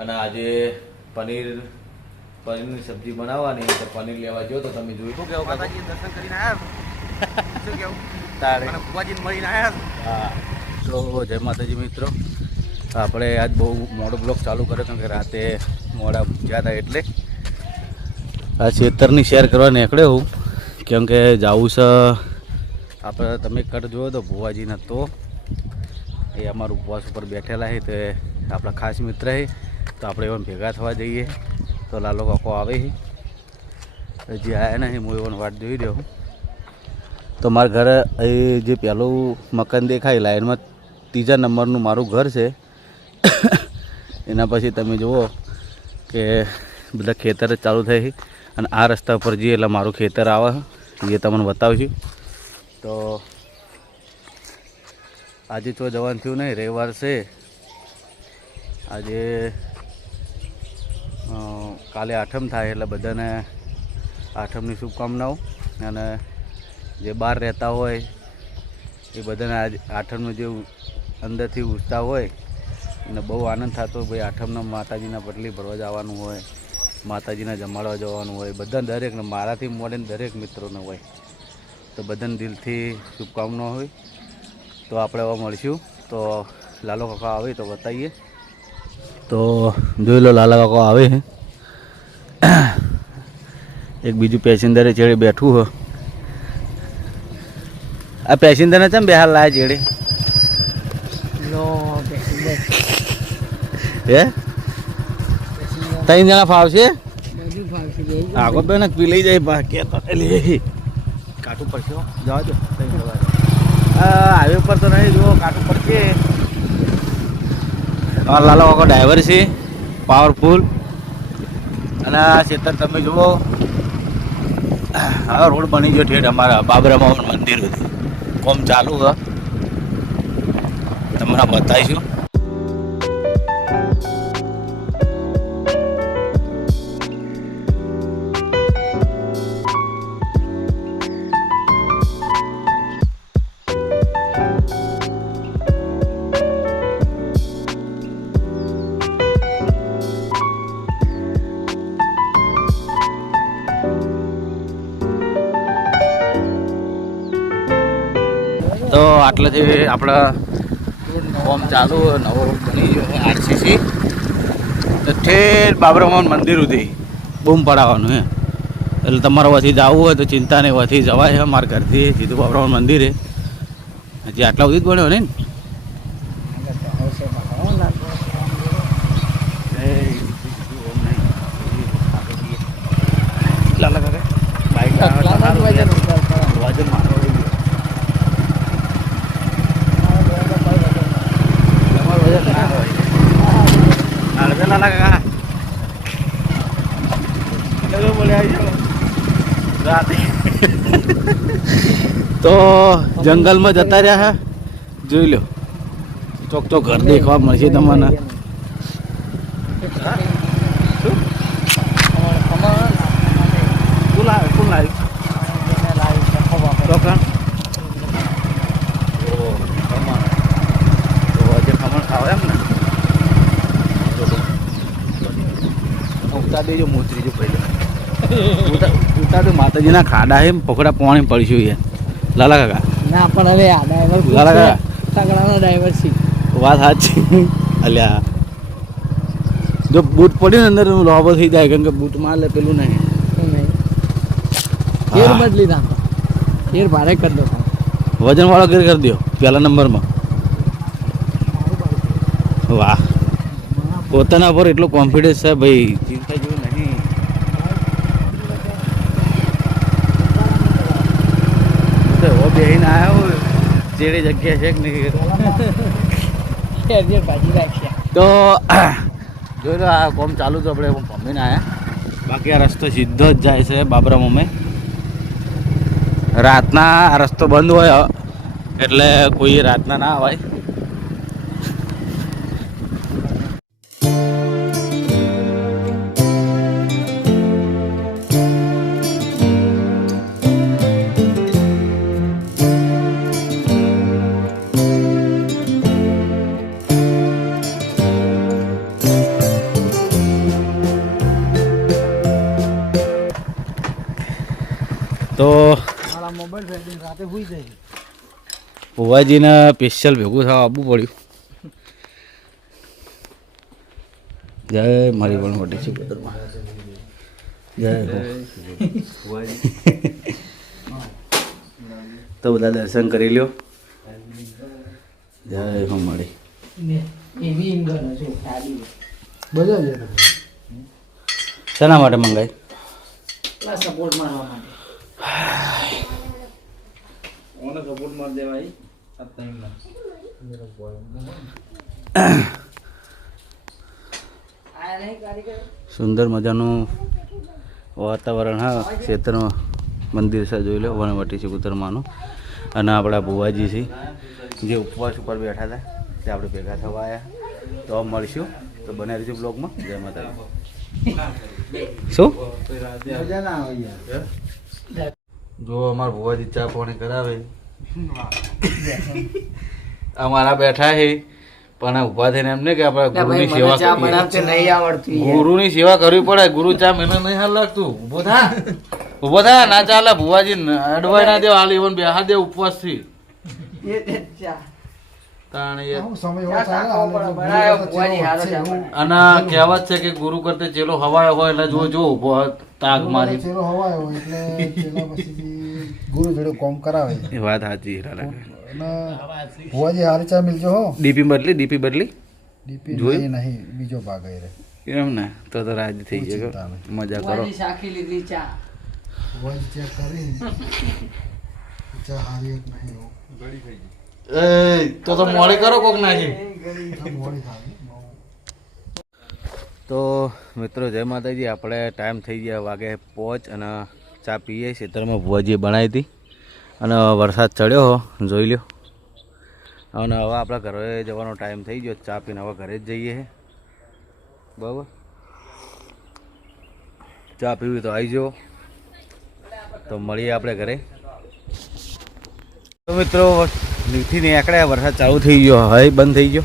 અને આજે પનીર પનીરની સબ્જી બનાવવાની તો પનીર લેવા જો તો તમે જોયું. શું કેવું? માતાજી દર્શન કરીને આવ્યા શું કેવું તારે. અને ફુવાજીને મળીને આવ્યા હા. તો જય માતાજી મિત્રો. આપણે આજ બહુ મોડો બ્લોગ ચાલુ કર્યો કારણ કે રાતે મોડા ગયા હતા એટલે. આ ખેતરની શેર કરવા નીકળ્યો હું. કેમ કે જાવું છે. આપણે તમે કટ જોયો તો ભુવાજીના તો. એ અમારું ઉપવાસ ઉપર બેઠેલા છે. તે આપણા ખાસ મિત્ર છે. તો આપણે એવા ભેગા થવા જઈએ. તો લાલો કાકો આવે છે હજી આવ્યા નહીં, હું એવાનો વાટ જોઈ રહ્યો તો મારા ઘરે એ જે પહેલું મકાન દેખાય, લાઈનમાં ત્રીજા નંબરનું મારું ઘર છે. એના પછી તમે જુઓ કે બધા ખેતર ચાલુ છે અને આ રસ્તા પર જઈએ એટલે મારું ખેતર આવે એ તમને બતાવશું. તો આજે તો જવાનું થયું નહીં, રવિવાર છે. આજે કાલે આઠમ થાય એટલે બધાને આઠમની શુભકામનાઓ. અને જે બહાર રહેતા હોય એ બધાને આજ આઠમનો જે અંદરથી ઉઠતા હોય અને બહુ આનંદ થતો ભાઈ, આઠમના માતાજીના પટલી ભરવા જવાનું હોય, માતાજીના જમાડવા જવાનું હોય, બધા દરેકને મારાથી મળીને દરેક મિત્રોને હોય. તો બધાને દિલથી શુભકામનાઓ હોય. તો આપણે હવે મળીશું. તો લાલો કાકા આવે તો બતાવીએ. તો જોઈ લો લાલા કાકો આવે છે. એક બીજું પેસેન્જરે છેડે બેઠું હો. આ પેસેન્જરને ચમ બેહાર લાયા પેસેન્જર. હે? ત્રણ જણા ફાવશે? આગો બેન પી લઈ જાય બા કે તો લે કાટું પડશે. જવા દો હાઈવે પર તો નહીં જુઓ કાટું પડશે. લાલો કાકો ડ્રાઈવર છે. પાવરફુલ અને આ ખેતર તમે જુઓ. હા રોડ બની ગયો ઠેઠ અમારા બાબરા મોહન મંદિર હતું. કોમ ચાલુ છે તમને બતાવીશું. તો આટલેથી આપણા ફોર્મ ચાલુ, નવો બની આરસીસી. તો ઠેર બાબરામાન મંદિર સુધી બૂમ પડાવવાનું હે એટલે તમારે વથી જવું હોય તો ચિંતા નહીં વથી જવાય છે મારા ઘરથી સીધું બાબરામાન મંદિરે. હજી આટલા સુધી જ બન્યો ને લાલા કાકા બાઈક વજન મારો તમારું વજન ના હોય લાલા કાકા ચલો બોલે આવી જાઓ રાતે તો જંગલમાં જતા રહ્યા હે. જોઈ લો ચોક ચોક ઘર દેખવા મળશે તમને શું લાવે શું લાવ્યું ચોકણ ઓ ખમણ તો આજે ખમણ ખાવા એમ ને ઉતા દેજો મોતરી જો પહેલો. ઉતા ઉતા તો માતાજીના ખાડા હે પકડા પાણી પડશું એ. લાલા કાકા. ના પણ હવે આ ડ્રાઈવર લાલા કાકા. તગડાનો ડ્રાઈવર છે. વાત સાચી. અલ્યા. જો બૂટ પડી ને અંદર લોબો થઈ જાય કેમ કે બૂટમાં લે પેલું નહીં. ફેર બદલી નાખો. ફેર ભારે કરી દો વજન વાળો કરી કરી દો પહેલા નંબરમાં. વાહ. પોતાના પર એટલો કોન્ફિડન્સ છે ભાઈ ચિંતા જેવું નહીં હું તો એવો બેહીને આવ્યો જેડી જગ્યા છે કે નહીં. તો જોઈ લો આ કોમ ચાલુ તો આપણે મમ્મીને આવ્યા બાકી આ રસ્તો સીધો જ જાય છે બાબરા મમ્મી રાતના આ રસ્તો બંધ હોય એટલે કોઈ રાતના ના આવે ભુવાજીને સ્પેશિયલ ભેગું થવા આવવું પડ્યું. જય મારી પણ મોટી છે કુતરમાં જય તો બધા દર્શન કરી લ્યો. જય હો જ શેના માટે મંગાઈ? સપોર્ટ મારવા માટે. સપોર્ટ મારી કારીગર સુંદર મજાનું વાતાવરણ હા ક્ષેત્રમાં મંદિર છે જોઈ લો વનવટી છે કુતરમાનું અને આપણા ભુવાજી છે જે ઉપવાસ ઉપર બેઠા હતા તે આપણે ભેગા થવા આવ્યા તો મળશું. તો બને રહીશું બ્લોગમાં જય માતા શું? જો અમારા ભુવાજી ચા પાણી કરાવે. અમારા બેઠા છે પણ ઊભા થઈને એમ નહીં કે આપણે ગુરુની સેવા. નહીં આવડતું ગુરુની સેવા કરવી પડે ગુરુ ચા મને નહીં હાલ લાગતું ઊભો થા. ઊભો થા ના ચાલે ભુવાજી અડવાઈ ના દે હાલ ઇવન બેહા દે ઉપવાસથી. અને કહેવત છે કે ગુરુ કરતે ચેલો હવાય હોય એટલે જો જો ઊભો હોય, તાગ મારી. ચેલો હવાયો એટલે ચેલા પછી ગુરુ જોડે કોમ કરાવે. એ વાત સાચી હીરા લાગે અને ભુવાજી હારી ચા મિલજો હો. ડીપી બદલી ડીપી બદલી? ડીપી જોઈ નહીં બીજો ભાગ આવી રે. એમ ને? તો તો રાજી થઈ જશે ગયો. મજા કરો. ભુવાજી શાખી લીધી ચા. ભુવાજી ચેક કરી ચા હારી એક નહીં હો. એ તો તો મોડે કરો કોક નાખી મોડી ખાવી તો મિત્રો જય માતાજી. આપણે ટાઈમ થઈ ગયા વાગે પહોંચ અને ચા પીએ ખેતરમાં ભુવાજીએ બનાવી હતી. અને વરસાદ ચડ્યો હો જોઈ લ્યો. અને હવે આપણા ઘરે જવાનો ટાઈમ થઈ ગયો. ચા પીને હવે ઘરે જ જઈએ બરાબર? ચા પીવી તો આવી જાઓ તો મળીએ આપણે ઘરે. તો મિત્રો નીથી નીકળ્યા વરસાદ ચાલુ થઈ ગયો. હવે બંધ થઈ ગયો.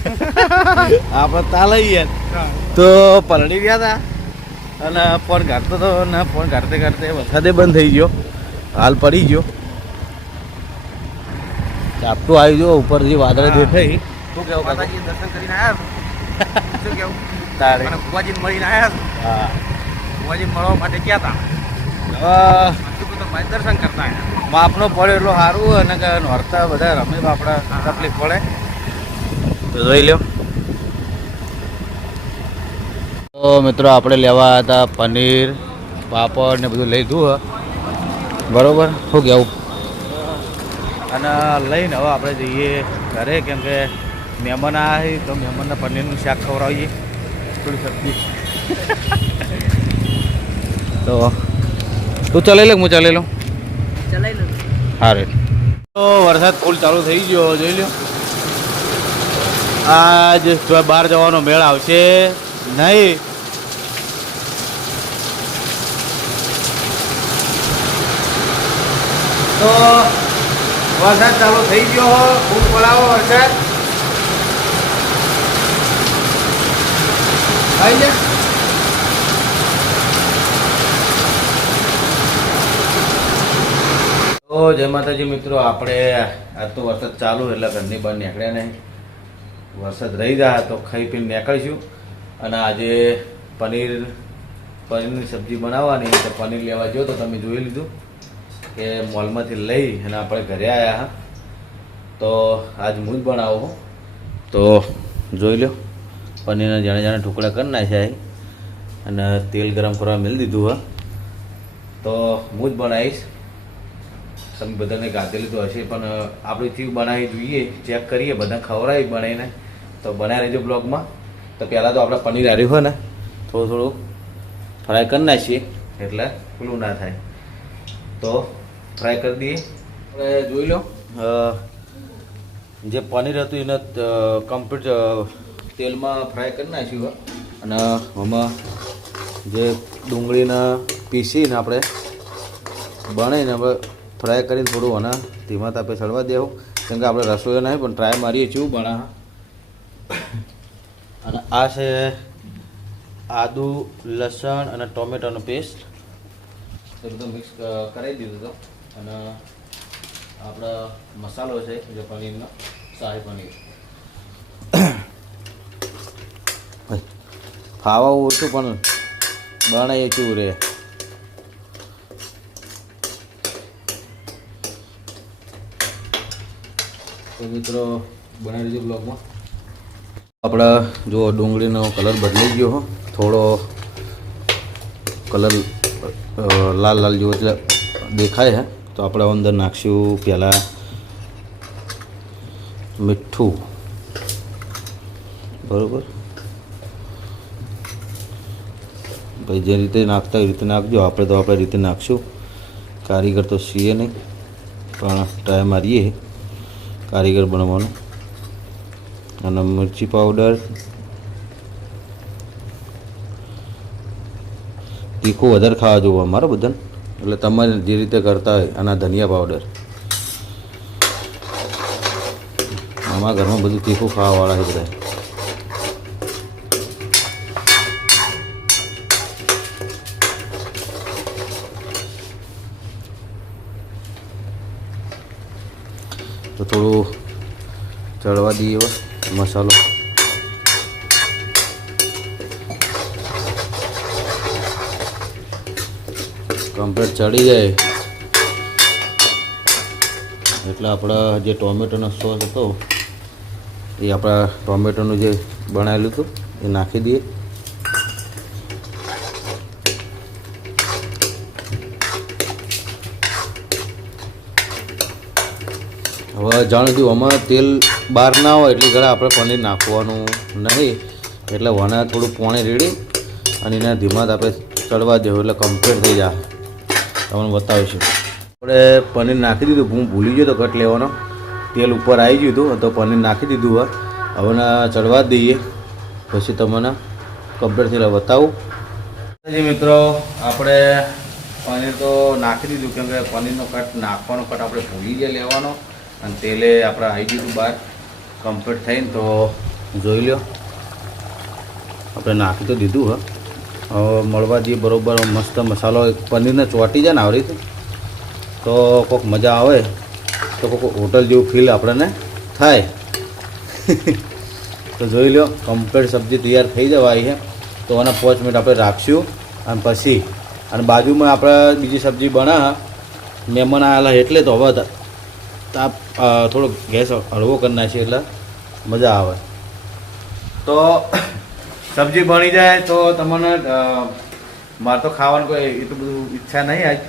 આપણે તાલ યાર તો પલળી ગયા હતા અને ફોન કાઢતો હતો અને ફોન કાઢતે કાઢતે વરસાદે બંધ થઈ ગયો. હાલ પડી ગયો. ચાપટું આવી ગયો ઉપરથી વાદળ દેખાઈ શું કેવું માતાજી દર્શન કરીને આવ્યા શું કેવું? તારે. અને ભુવાજીને મળીને આવ્યા હા. ભુવાજીને મળવા માટે ગયા હતા દર્શન કરતા બાપનો પડે એટલો સારું અને નોરતા બધા રમે આપણા તકલીફ પડે. તો જોઈ લ્યો. તો મિત્રો આપણે લેવા હતા પનીર પાપડ ને બધું લઈ લીધું હ. બરોબર? શું કહેવું અને લઈને હવે આપણે જઈએ ઘરે કેમ કે મહેમાન આવે તો મહેમાનને પનીરનું શાક ખવડાવીએ. થોડી સબ્જી તો તું ચલાવી લે હું ચલાવી લઉં? ચલાવી લઉં સારું તો વરસાદ ફૂલ ચાલુ થઈ ગયો જોઈ લ્યો. આજ બહાર જવાનો મેળ આવશે નહીં. તો વરસાદ ચાલુ થઈ ગયો હો. ખૂબ પડાવો વરસાદ આવી જા. તો જય માતાજી મિત્રો, આપણે આ તો વરસાદ ચાલુ એટલે ઘરની બહાર નીકળ્યા નહીં. વરસાદ રહી જાય તો ખાઈ પીને નીકળીશું. અને આજે પનીર, પનીરની સબ્જી બનાવવાની તો પનીર લેવા જો તો તમે જોઈ લીધું. કે મોલમાંથી લઈ અને આપણે ઘરે આવ્યા હા. તો આજ હું જ બનાવો તો જોઈ લો પનીરના જાણે જાણે ટુકડા કરી નાખ્યા અને તેલ ગરમ કરવા મેળ દીધું હા. તો હું જ બનાવીશ. તમે બધાને ગાતે લીધું હશે, પણ આપણે ચીવ બનાવી જોઈએ. ચેક કરીએ બધા ખવડાવી બનાવીને. તો બનાવી રહેજો બ્લોગમાં. તો પહેલાં તો આપણે પનીર આવ્યું હોય ને, થોડું થોડું ફ્રાય કરી નાખીએ, એટલે પેલું ના થાય. તો ફ્રાય કરી દઈએ. આપણે જોઈ લો. જે પનીર હતું એને કમ્પ્લીટ તેલમાં ફ્રાય કરી નાખ્યું અને આમાં જે ડુંગળીના પીસીને આપણે બનાવીને હવે ફ્રાય કરીને થોડું અને ધીમા તાપે ચડવા દેવું કેમ કે આપણે રસોઈ નહીં પણ ટ્રાય મારીએ છીએ બના અને આ છે આદુ લસણ અને ટોમેટોનો પેસ્ટ એ બધું મિક્સ કરાવી દીધું હતું અને આપણો મસાલો છે જે પનીરનો શાહી પનીર. ખાવા ઓછું પણ બનાવીએ છું રે તો મિત્રો બનાવી દીધું બ્લોગમાં આપણા જો ડુંગળીનો કલર બદલાઈ ગયો હો. થોડો કલર લાલ લાલ જેવો એટલે દેખાય છે તો આપણે અંદર નાખશું પહેલાં મીઠું. બરોબર? ભાઈ, જે રીતે નાખતા એ રીતે નાખજો. આપણે તો આપણે રીતે નાખશું. કારીગર તો છીએ નહીં, પણ ટ્રાય મારીએ કારીગર બનવાનો. અને મરચી પાવડર. તીખું વધારે ખાવા જોવું અમારે બધાને. એટલે તમારે જે રીતે કરતા હોય, આના ધનિયા પાવડર આમાં ઘરમાં બધું તીખું ખાવાવાળા છે બધા. તો થોડું ચડવા દઈએ મસાલો. કમ્પ્લીટ ચડી જાય. એટલે આપણા જે ટોમેટોનો સોસ હતો, એ આપણા ટોમેટોનું જે બનાવેલું હતું, એ નાખી દઈએ. હવે જાણ સુધી આમાં તેલ બહાર ના હોય, એટલે ઘરે આપણે પનીર નાખવાનું નહીં. એટલે વના થોડું પોણે રેડી, અને એના ધીમા જ આપણે ચડવા દેવું, એટલે કમ્પ્લીટ થઈ જાય. તમને બતાવીશું આપણે પનીર નાખી દીધું, હું ભૂલી ગયો તો કટ લેવાનો. તેલ ઉપર આવી ગયું હતું, તો પનીર નાખી દીધું હવે. હવે ચડવા દઈએ. પછી તમને કમ્પ્લીટ થયેલા બતાવું. જી મિત્રો, આપણે પનીર તો નાખી દીધું, કેમ કે પનીરનો કટ નાખવાનો કટ આપણે ભૂલી ગયા લેવાનો. અને તેલે આપણે આવી ગયું બહાર કમ્પ્લીટ થઈને તો જોઈ લો આપણે નાખી તો દીધું હ મળવા જઈએ બરોબર, મસ્ત મસાલો પનીરને ચોંટી જાય ને આવી રીતે. તો કોઈક મજા આવે, તો કોઈક હોટલ જેવું ફીલ આપણને થાય. તો જોઈ લો કમ્પ્લીટ સબ્જી તૈયાર થઈ જવાય છે. તો એના પાંચ મિનિટ આપણે રાખશું, અને પછી, અને બાજુમાં આપણે બીજી સબ્જી બના મહેમાન આવેલા એટલે તો હવે તાપ થોડો ગેસ હળવો કરી નાખીએ એટલે મજા આવે. તો સબ્જી બની જાય તો તમને મારે તો ખાવાનું કોઈ એટલું બધું ઈચ્છા નહીં આજ.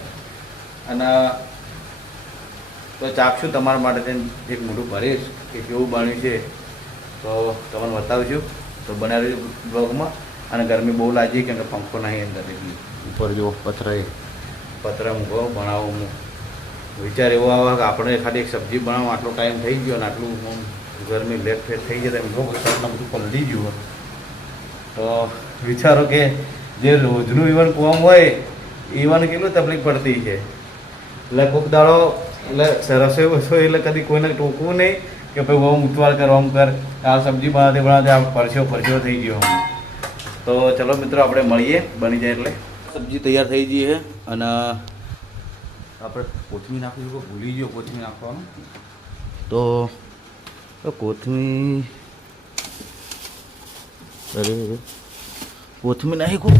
અને તો ચાખશું તમારા માટે એક મોટું ભરીશ કે કેવું બન્યું છે. તો તમને બતાવીશું. તો બનાવી બ્લોગમાં. અને ગરમી બહુ લાગી કેમ કે પંખો નહીં અંદર ઉપર જો પથરાય પત્ર પથરા મૂકો બનાવો હું. વિચાર એવો આવે કે આપણે ખાલી એક સબ્જી બનાવવા આટલો ટાઈમ થઈ ગયો અને આટલું ગરમી લેટ ફેટ થઈ જાય તો એમ શાકના બધું પલળી ગયું. તો વિચારો કે જે રોજનું ઇવન કોમ હોય ઇવન કેટલું તકલીફ પડતી છે. એટલે કોક દાડો એટલે રસોઈ વસોઈ એટલે કદી કોઈને ટોકવું નહીં કે ભાઈ બહુ ઉતવાળ કર આમ કર આ સબ્જી બનાવતી બનાવતી આ પરસ્યો પરસ્યો થઈ ગયો. તો ચલો મિત્રો આપણે મળીએ બની જાય એટલે. સબ્જી તૈયાર થઈ ગઈ છે અને આપણે કોથમીર નાખવી ભૂલી ગયો કોથમીર નાખવાનું. તો કોથમીર અરે, કોથમીર નાખી ખૂબ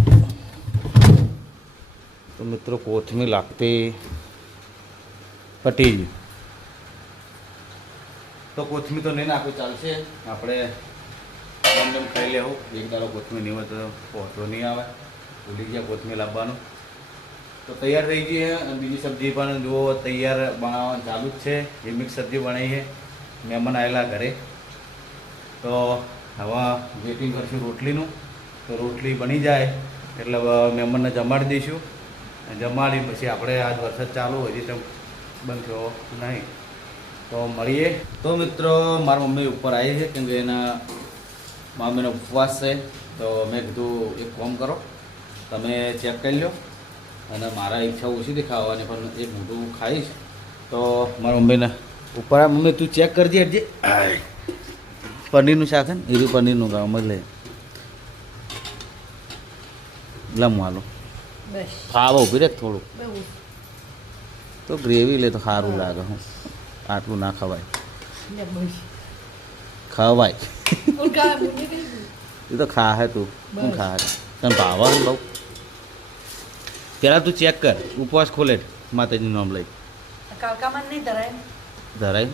તો મિત્રો, કોથમીર લાગતી પટી ગયું તો કોથમીર તો નહીં નાખવું ચાલશે. આપણે એમ ખાઈ લેવું. એક દાડો કોથમીર નહીં હોય તો પહોંચો નહીં આવે. ભૂલી ગયા કોથમીર લાવવાનું. તો તૈયાર થઈ ગઈ અને બીજી સબ્જી પણ જુઓ, તૈયાર બનાવવાનું ચાલુ જ છે. એ મિક્સ સબ્જી બનાવી છે મહેમાન આવેલા ઘરે. તો હવે વેટિંગ કરશું રોટલીનું. તો રોટલી બની જાય એટલે મહેમાનને જમાડી દઈશું. જમાડી પછી આપણે આજ વરસાદ ચાલુ હજી તેમ બંધ થયો નહીં. તો મળીએ. તો મિત્રો, મારા મમ્મી ઉપર આવી છે કેમ કે એના મામીનો ઉપવાસ છે. તો મેં કીધું એક કોમ કરો, તમે ચેક કરી લો અને મારા ઈચ્છા ઓછી દેખાવાની ખાવાની પણ એક મોટું ખાઈશ. તો મારા મમ્મીને ઉપર આ મમ્મી, તું ચેક કરજે આય. પનીરનું શાક છે ને એ પનીરનું ગામ લે. લમ હાલો. બસ. ખાવા ઊભી રહે થોડું તો ગ્રેવી લે તો સારું લાગે હું. આટલું ના ખવાય. લે ખવાય. એ તો ખા હે તું. શું ખા હે? તને ભાવ બહુ? પેલા તું ચેક કર. ઉપવાસ ખોલે માતાજીનું નામ લઈ. ધરાય ધરાય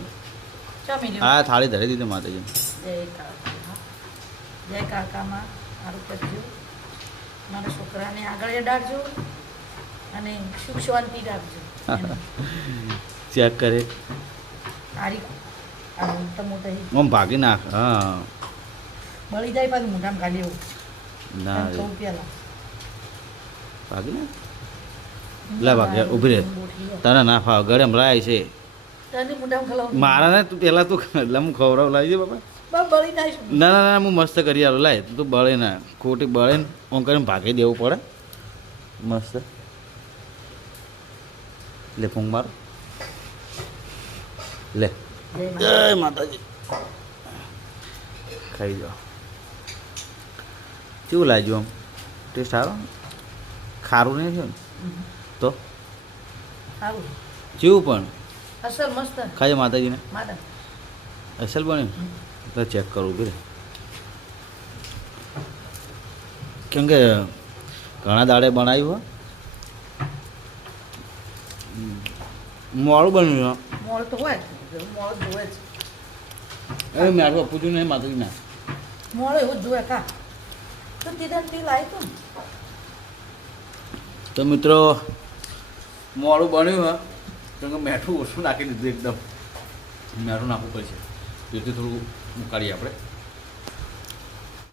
હા થાળી ધરાઈ દીધી માતાજી જય કાકામાં જય મારું કરજો મારા છોકરાને આગળ અડાડજો અને સુખ શાંતિ રાખજો. ચેક કરે. તારી આ મોટા મોટા ભાગી નાખ હા. બળી જાય પાછું મોઢામાં કાઢી એવું. ના. પેલા. ભાગી નાખ. લે ભાગ્ય, ઊભી રહે. તને ના ફાવ ગળે હમણાં છે. મારા ને તું પેલા તું લમ ખવડાવ લાવી દે બાપા. ના ના ના હું મસ્ત કરી આવું લાય તું બળે ના. ખોટી બળે ને ઓમ કરીને ભાગી દેવું પડે. મસ્ત. લે ફૂંક મારો. લે. જય માતાજી. ખાઈ જાઓ કેવું લાગ્યું આમ? ટેસ્ટ સારો? ખારું નહીં થયું ને? તો? જેવું કેવું પણ. અસર મસ્ત. માતાજીને. અસલ બન્યું ચેક કરવું પડે કેમ કે ઘણા દાડે બનાવ્યું હો. મોડું બન્યું તો હોય જ. જોવે જ. એ મેઠું પૂછ્યું નહીં માથું ના મોડું એવું જ જોવે કા? તો દીદાન તે લાવી તું મિત્રો મોડું બન્યું હે. કેમ કે મેઠું ઓછું નાખી દીધું એકદમ. મેઠું નાખવું પડશે. જેથી થોડું ઉકાળીએ આપણે.